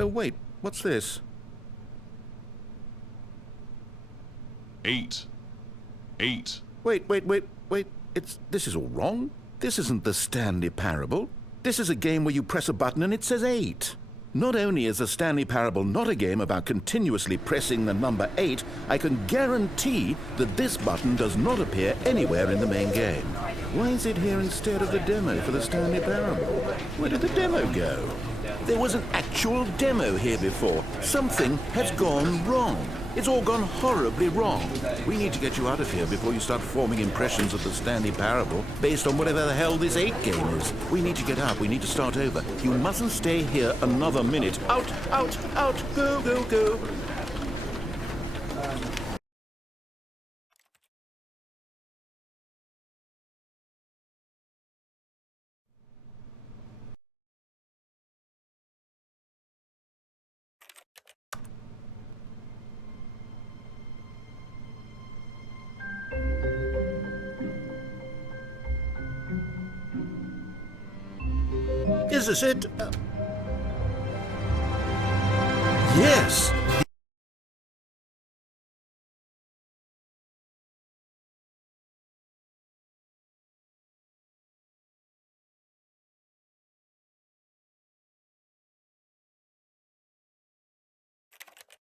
Oh, wait, what's this? 8. 8. Wait. This is all wrong. This isn't the Stanley Parable. This is a game where you press a button and it says 8. Not only is the Stanley Parable not a game about continuously pressing the number 8, I can guarantee that this button does not appear anywhere in the main game. Why is it here instead of the demo for the Stanley Parable? Where did the demo go? There was an actual demo here before. Something has gone wrong. It's all gone horribly wrong. We need to get you out of here before you start forming impressions of the Stanley Parable based on whatever the hell this 8 game is. We need to get out. We need to start over. You mustn't stay here another minute. Out, out, out. Go, go, go. Is this it? Yes!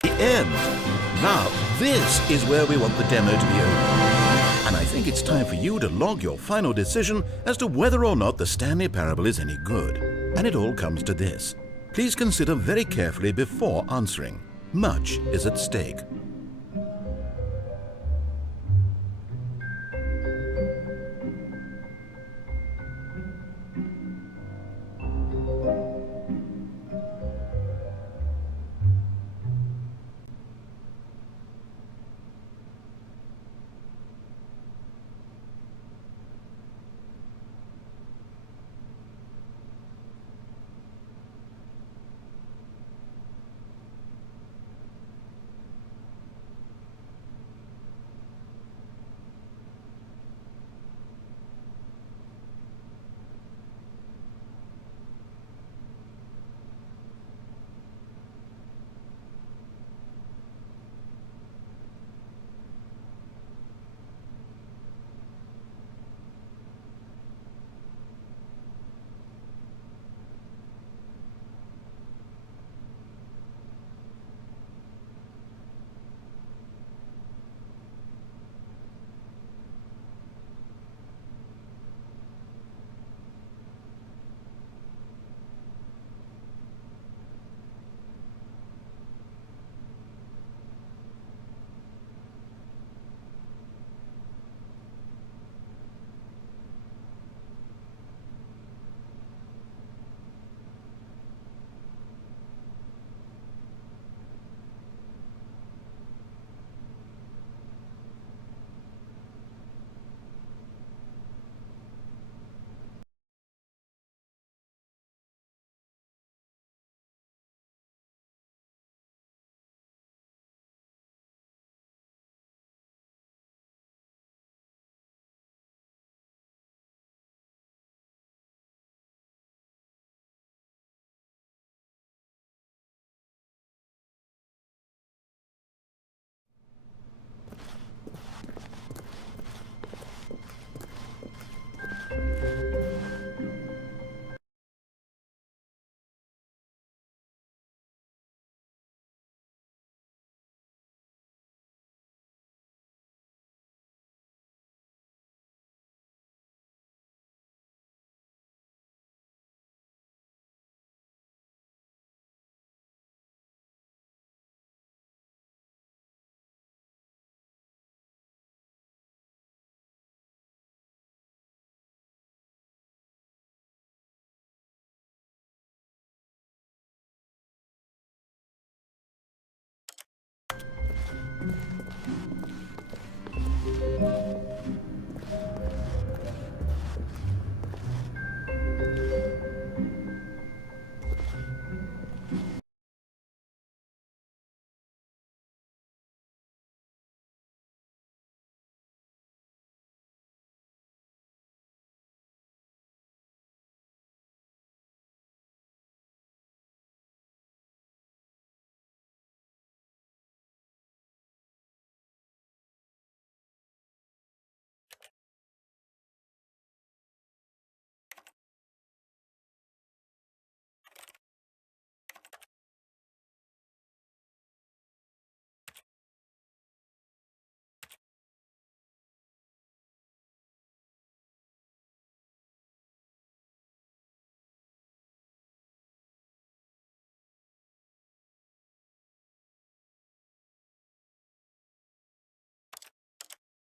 The end. Now, this is where we want the demo to be over. And I think it's time for you to log your final decision as to whether or not the Stanley Parable is any good. And it all comes to this. Please consider very carefully before answering. Much is at stake.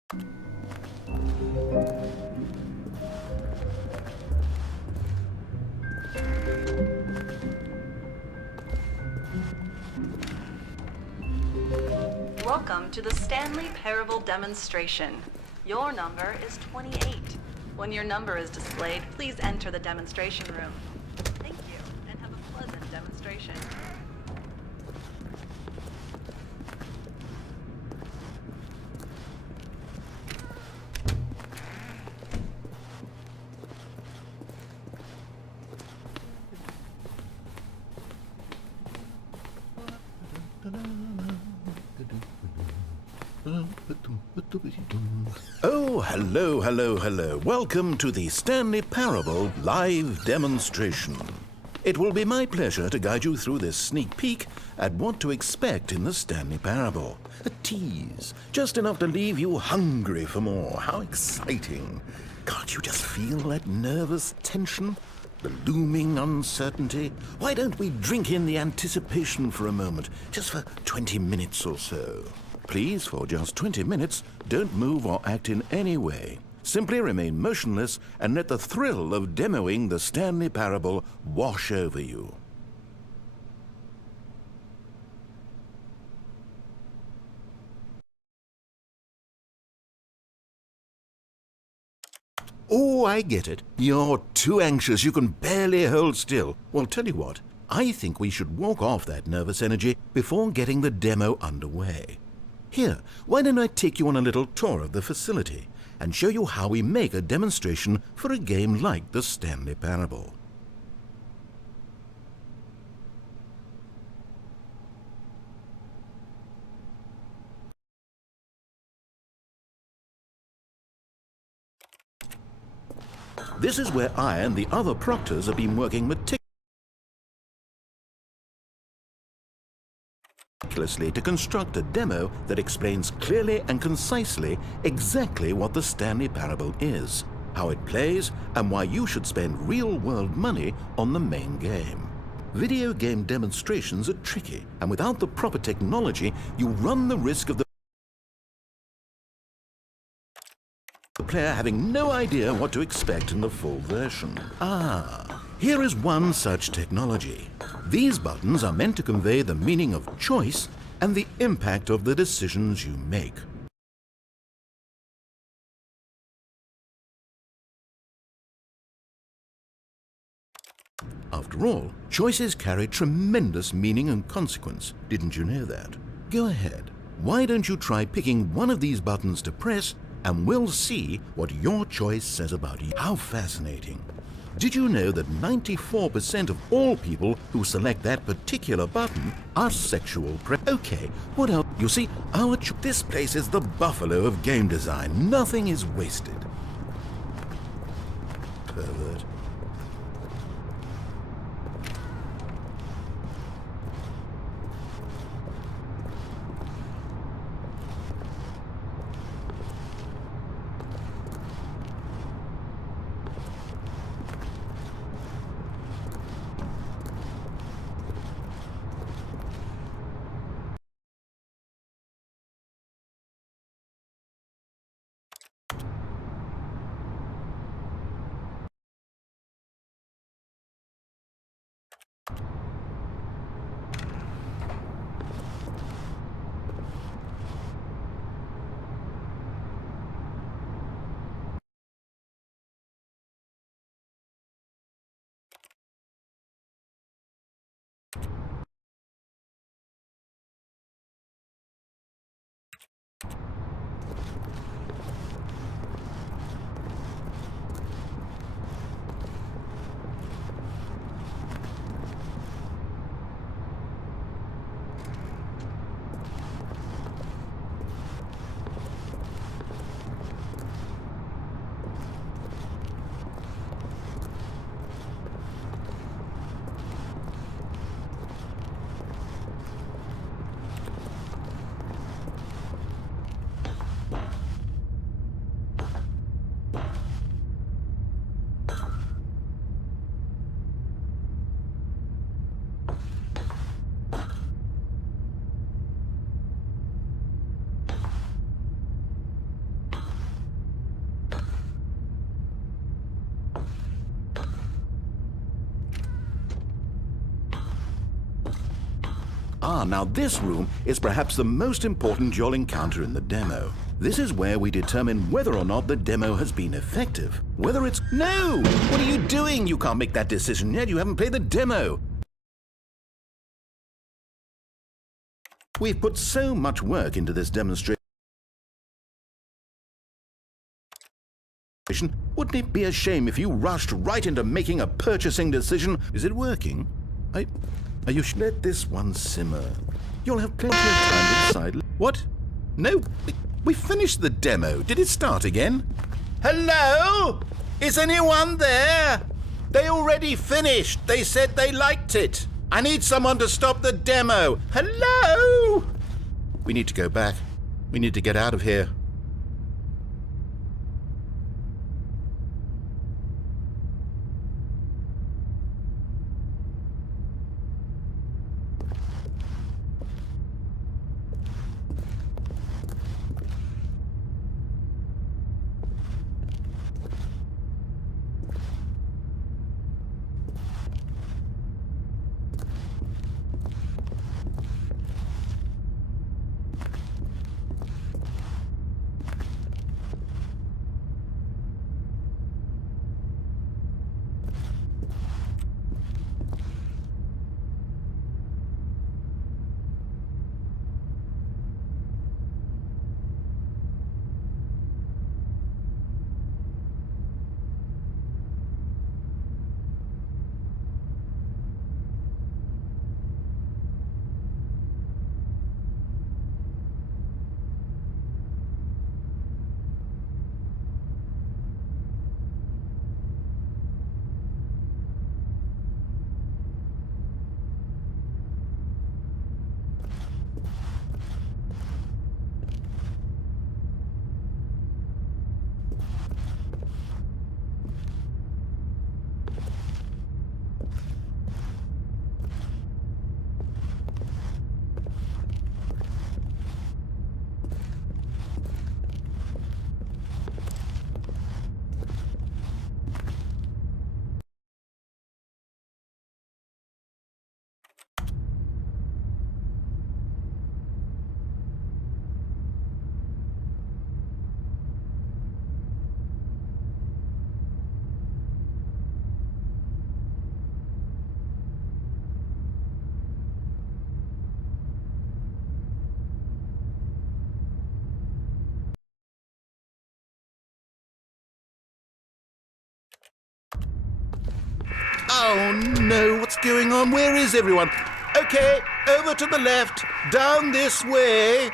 Welcome to the Stanley Parable Demonstration. Your number is 28. When your number is displayed, please enter the demonstration room. Thank you, and have a pleasant demonstration. Oh, hello, hello, hello. Welcome to the Stanley Parable live demonstration. It will be my pleasure to guide you through this sneak peek at what to expect in the Stanley Parable. A tease, just enough to leave you hungry for more. How exciting. Can't you just feel that nervous tension? The looming uncertainty? Why don't we drink in the anticipation for a moment, just for 20 minutes or so? Please, for just 20 minutes, don't move or act in any way. Simply remain motionless and let the thrill of demoing the Stanley Parable wash over you. Oh, I get it. You're too anxious. You can barely hold still. Well, tell you what. I think we should walk off that nervous energy before getting the demo underway. Here, why don't I take you on a little tour of the facility and show you how we make a demonstration for a game like the Stanley Parable. This is where I and the other proctors have been working meticulously to construct a demo that explains clearly and concisely exactly what the Stanley Parable is, how it plays, and why you should spend real-world money on the main game. Video game demonstrations are tricky, and without the proper technology, you run the risk of the player having no idea what to expect in the full version. Here is one such technology. These buttons are meant to convey the meaning of choice and the impact of the decisions you make. After all, choices carry tremendous meaning and consequence. Didn't you know that? Go ahead. Why don't you try picking one of these buttons to press, and we'll see what your choice says about you. How fascinating. Did you know that 94% of all people who select that particular button are sexual Okay, what else? You see, this place is the buffalo of game design. Nothing is wasted. Pervert. Ah, now this room is perhaps the most important you'll encounter in the demo. This is where we determine whether or not the demo has been effective. Whether it's... No! What are you doing? You can't make that decision yet. You haven't played the demo. We've put so much work into this demonstration. Wouldn't it be a shame if you rushed right into making a purchasing decision? Is it working? Are you sure? Let this one simmer. You'll have plenty of time to decide. What? No, we finished the demo. Did it start again? Hello? Is anyone there? They already finished. They said they liked it. I need someone to stop the demo. Hello? We need to go back. We need to get out of here. Oh no, what's going on? Where is everyone? Okay, over to the left, down this way.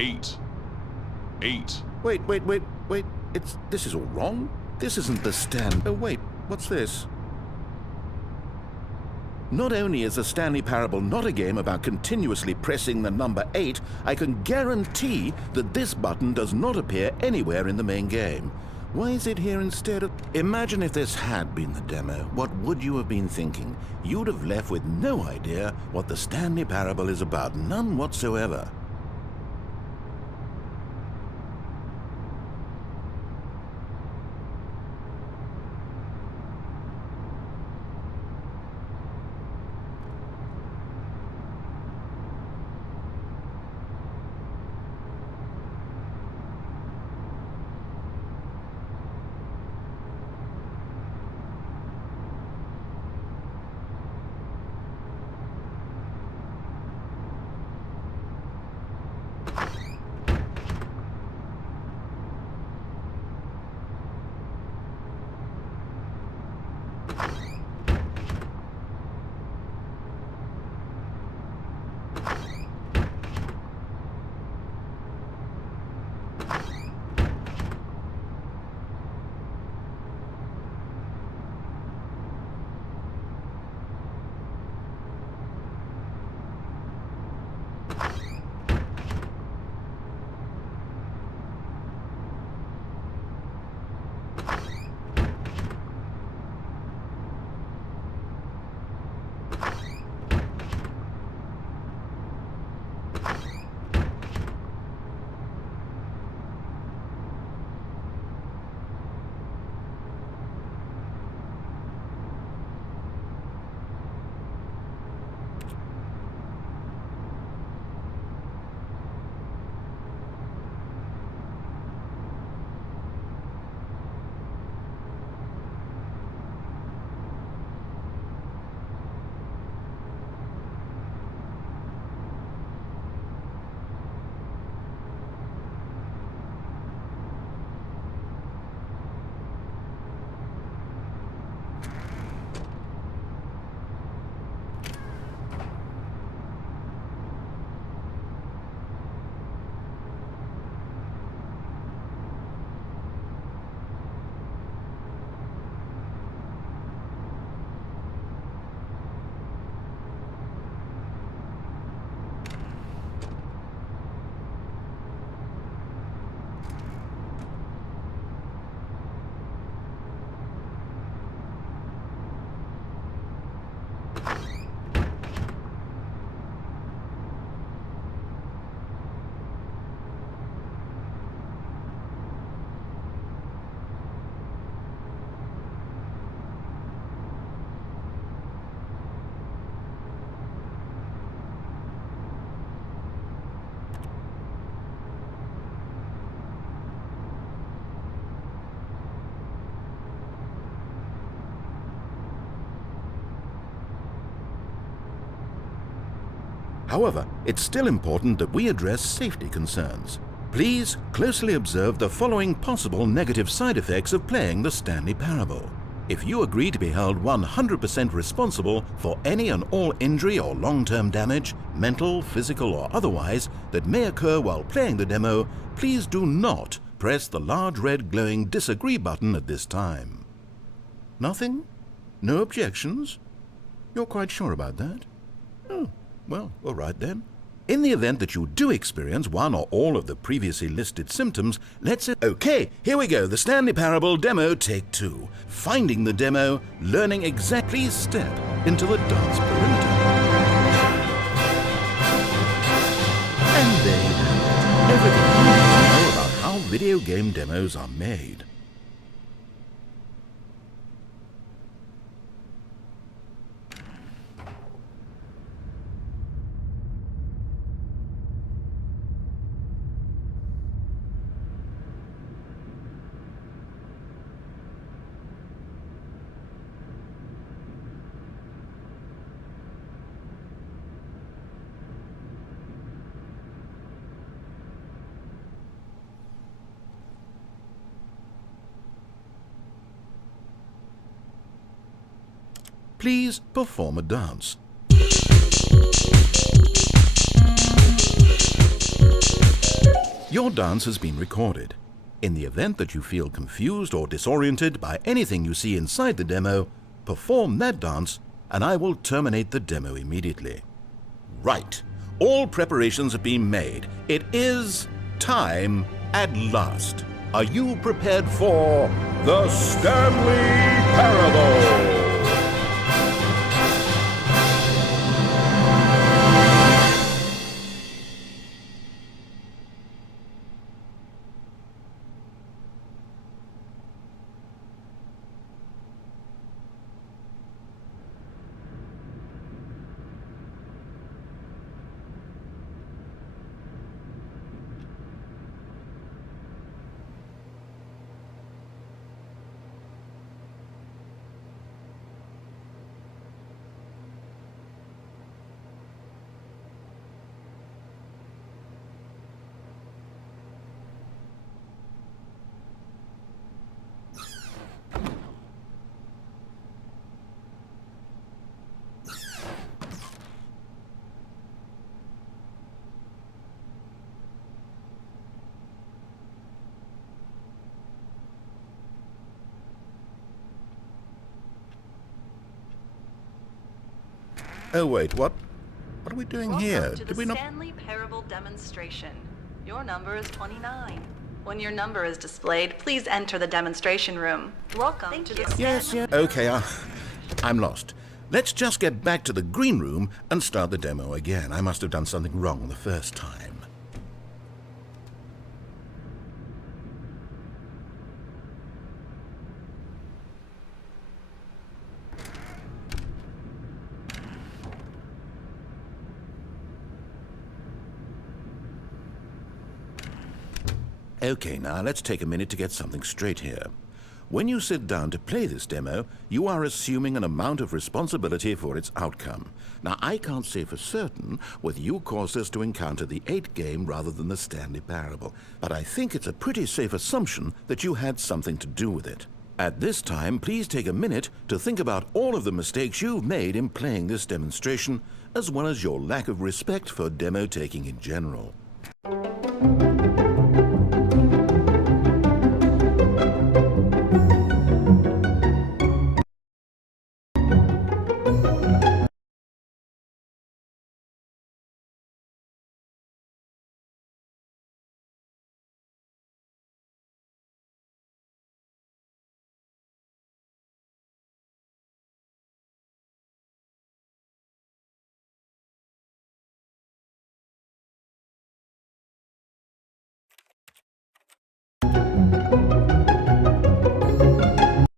8. 8. Wait. This is all wrong. This isn't the stand. Oh, wait. What's this? Not only is the Stanley Parable not a game about continuously pressing the number 8, I can guarantee that this button does not appear anywhere in the main game. Why is it here instead of... Imagine if this had been the demo. What would you have been thinking? You'd have left with no idea what the Stanley Parable is about. None whatsoever. However, it's still important that we address safety concerns. Please closely observe the following possible negative side effects of playing the Stanley Parable. If you agree to be held 100% responsible for any and all injury or long-term damage, mental, physical or otherwise, that may occur while playing the demo, please do not press the large red glowing disagree button at this time. Nothing? No objections? You're quite sure about that? Oh, well, all right then. In the event that you do experience one or all of the previously listed symptoms, Okay, here we go, the Stanley Parable Demo Take 2. Finding the demo, learning exactly step into the dance perimeter. And there you have it. Everything you need to know about how video game demos are made. Please perform a dance. Your dance has been recorded. In the event that you feel confused or disoriented by anything you see inside the demo, perform that dance and I will terminate the demo immediately. Right. All preparations have been made. It is time at last. Are you prepared for the Stanley Parable? Oh wait, what? What are we doing here? Welcome to Did the we not? Stanley Parable Demonstration. Your number is 29. When your number is displayed, please enter the demonstration room. Welcome to the Yes, yeah. Okay, I'm lost. Let's just get back to the green room and start the demo again. I must have done something wrong the first time. Okay, now let's take a minute to get something straight here. When you sit down to play this demo, you are assuming an amount of responsibility for its outcome. Now, I can't say for certain whether you caused us to encounter the 8 game rather than the Stanley Parable, but I think it's a pretty safe assumption that you had something to do with it. At this time, please take a minute to think about all of the mistakes you've made in playing this demonstration, as well as your lack of respect for demo taking in general.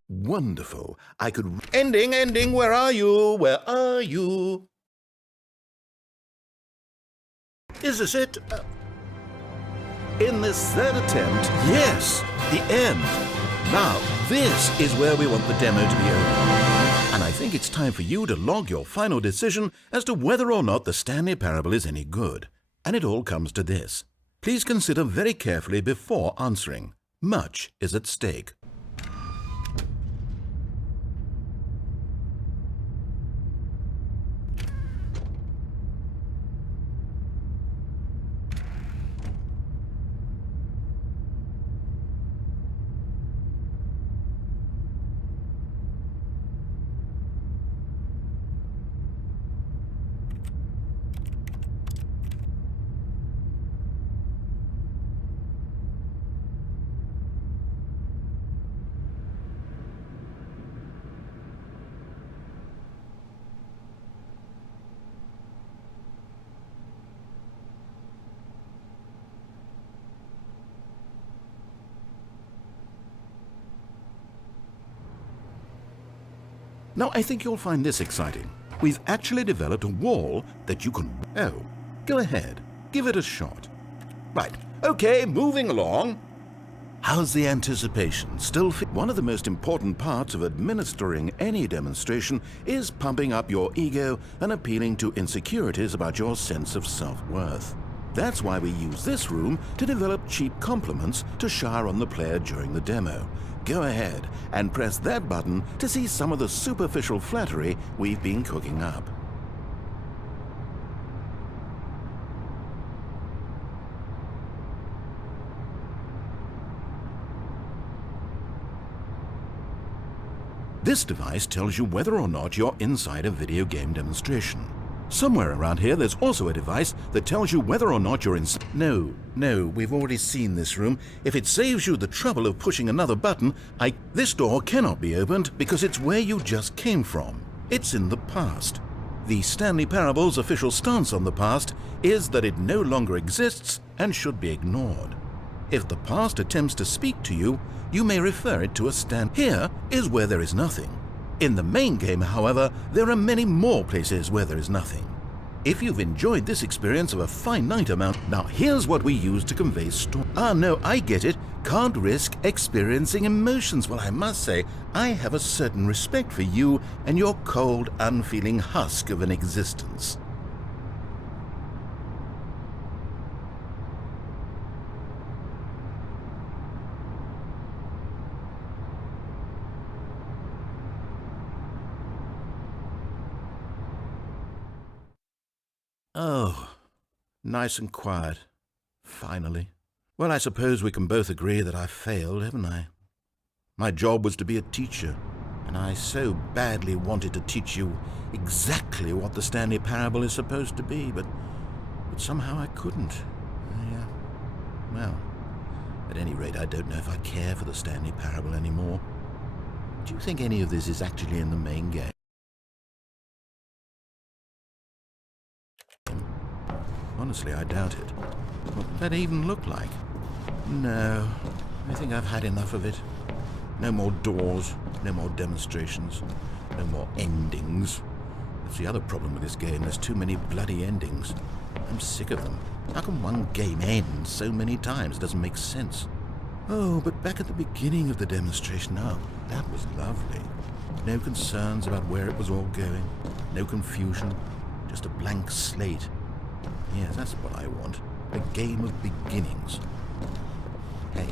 Wonderful. I could... Ending, where are you? Where are you? Is this it? In this third attempt, yes, the end. Now, this is where we want the demo to be over. And I think it's time for you to log your final decision as to whether or not the Stanley Parable is any good. And it all comes to this. Please consider very carefully before answering. Much is at stake. Now, I think you'll find this exciting. We've actually developed a wall that you can... Oh, go ahead. Give it a shot. Right. Okay, moving along. How's the anticipation? Still one of the most important parts of administering any demonstration is pumping up your ego and appealing to insecurities about your sense of self-worth. That's why we use this room to develop cheap compliments to shower on the player during the demo. Go ahead and press that button to see some of the superficial flattery we've been cooking up. This device tells you whether or not you're inside a video game demonstration. Somewhere around here there's also a device that tells you whether or not you're in... No, we've already seen this room. If it saves you the trouble of pushing another button, This door cannot be opened because it's where you just came from. It's in the past. The Stanley Parable's official stance on the past is that it no longer exists and should be ignored. If the past attempts to speak to you, you may refer it to a stand. Here is where there is nothing. In the main game, however, there are many more places where there is nothing. If you've enjoyed this experience of a finite amount, now here's what we use to convey story. Ah, no, I get it. Can't risk experiencing emotions. Well, I must say, I have a certain respect for you and your cold, unfeeling husk of an existence. Oh, nice and quiet. Finally. Well, I suppose we can both agree that I failed, haven't I? My job was to be a teacher, and I so badly wanted to teach you exactly what the Stanley Parable is supposed to be, but somehow I couldn't. Yeah. Well, at any rate, I don't know if I care for the Stanley Parable anymore. Do you think any of this is actually in the main game? Honestly, I doubt it. What would that even look like? No, I think I've had enough of it. No more doors, no more demonstrations, no more endings. That's the other problem with this game. There's too many bloody endings. I'm sick of them. How can one game end so many times? It doesn't make sense. Oh, but back at the beginning of the demonstration, oh, that was lovely. No concerns about where it was all going. No confusion. Just a blank slate. Yes, that's what I want. A game of beginnings. Hey,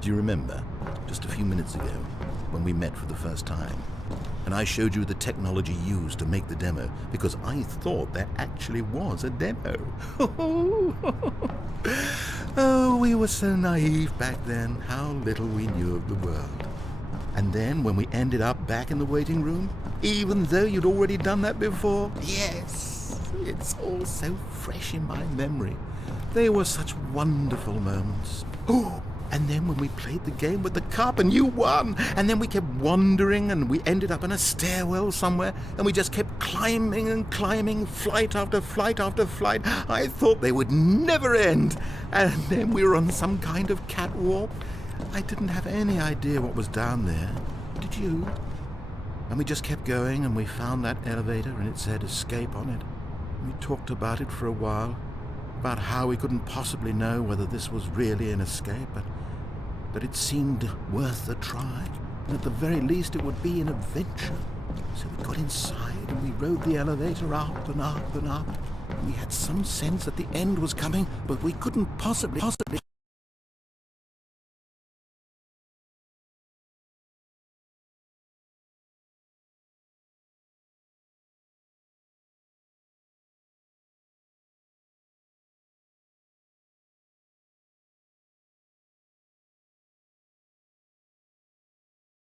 do you remember, just a few minutes ago, when we met for the first time, and I showed you the technology used to make the demo, because I thought there actually was a demo. Oh, we were so naive back then, how little we knew of the world. And then, when we ended up back in the waiting room, even though you'd already done that before, yes, it's all so fresh in my memory. They were such wonderful moments. Oh, and then when we played the game with the cup and you won, and then we kept wandering and we ended up in a stairwell somewhere, and we just kept climbing and climbing, flight after flight after flight. I thought they would never end. And then we were on some kind of catwalk. I didn't have any idea what was down there. Did you? And we just kept going, and we found that elevator, and it said escape on it. We talked about it for a while, about how we couldn't possibly know whether this was really an escape, but it seemed worth a try, and at the very least it would be an adventure. So we got inside, and we rode the elevator up and up and up. We had some sense that the end was coming, but we couldn't possibly